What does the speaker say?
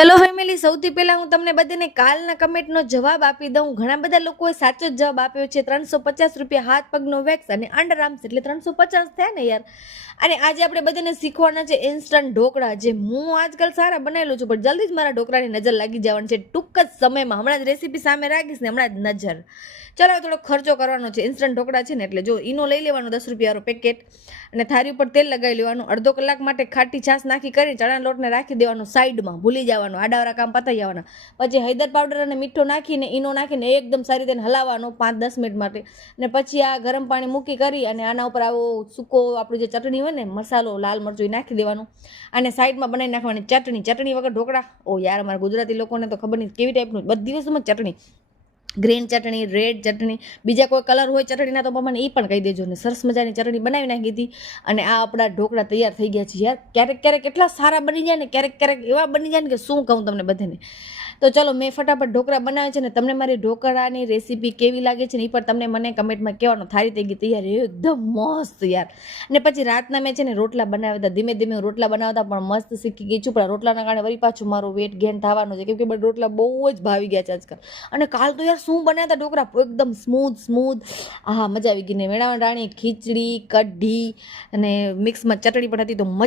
Hello family, સૌથી પહેલા હું તમને બધાને કાલના કમેન્ટનો જવાબ આપી દઉં. ઘણા બધા લોકોએ સાચો જ જવાબ આપ્યો છે. 350 રૂપિયા હાથ પગનો વેક્સ અને અંડર આર્મ્સ એટલે 350 થયા ને યાર. અને આજે આપણે બધાને શીખવાના છે ઇન્સ્ટન્ટ ઢોકળા, જે હું આજકાલ સારા બનાવેલું છું, પણ જલ્દી જ મારા ઢોકળાની નજર લાગી જવાની છે ટૂંક જ સમયમાં. હમણાં જ રેસીપી સામે રાખીશ ને હમણાં જ નજર. ચાલો થોડો ખર્ચો કરવાનો છે. ઇન્સ્ટન્ટ ઢોકળા છે ને એટલે જો ઈનો લઈ લેવાનો 10 રૂપિયાનો પેકેટ, અને થાળી ઉપર તેલ લગાવી લેવાનું. અડધો કલાક માટે ખાટી છાશ નાખી કરી ચણા લોટને રાખી દેવાનો સાઈડમાં, ભૂલી જવાનું, આડાવાળા કામ પતાવી જવાના. પછી હળદર પાવડર અને મીઠો નાખીને ઈનો નાખીને એકદમ સારી રીતે હલાવવાનો 5-10 મિનિટ માટે. અને પછી આ ગરમ પાણી મૂકી કરી અને આના ઉપર આવો સૂકો આપણું જે ચટણી હોય ને, મસાલો લાલ મરચું એ નાખી દેવાનું. અને સાઈડમાં બનાવી નાખવાની ચટણી વગર ઢોકળા. ઓ યાર, અમારા ગુજરાતી લોકોને તો ખબર નહીં કેવી ટાઈપનું બધી વસ્તુમાં ચટણી, ગ્રીન ચટણી, રેડ ચટણી, બીજા કોઈ કલર હોય ચટણીના તો મને એ પણ કહી દેજો ને. સરસ મજાની ચટણી બનાવી નાખી હતી અને આ આપણા ઢોકળા તૈયાર થઈ ગયા છે યાર. ક્યારેક એટલા સારા બની જાય ને, ક્યારેક એવા બની જાય ને કે શું કહું તમને બધાને. તો ચલો, મેં ફટાફટ ઢોકળા બનાવે છે ને તમને મારી ઢોકળાની રેસીપી કેવી લાગે છે ને એ પણ તમને મને કમેન્ટમાં કહેવાનું. થાળી થઈ ગઈ તૈયાર, એકદમ મસ્ત યાર. અને પછી રાતના મેં છે ને રોટલા બનાવ્યા હતા. ધીમે ધીમે રોટલા બનાવતા પણ મસ્ત શીખી ગઈ છું. પણ રોટલાના કારણે વળી પાછું મારું વેટ ગેઇન થવાનું છે, કેમ કે બધા રોટલા બહુ જ ભાવી ગયા છે આજકાલ. અને કાલ તો યાર શું બનાવ્યા હતા ઢોકળા, એકદમ સ્મૂથ. હા, મજા આવી ગઈ ને. મેણાવણ રાણી, ખીચડી, કઢી અને મિક્સમાં ચટણી પણ હતી તો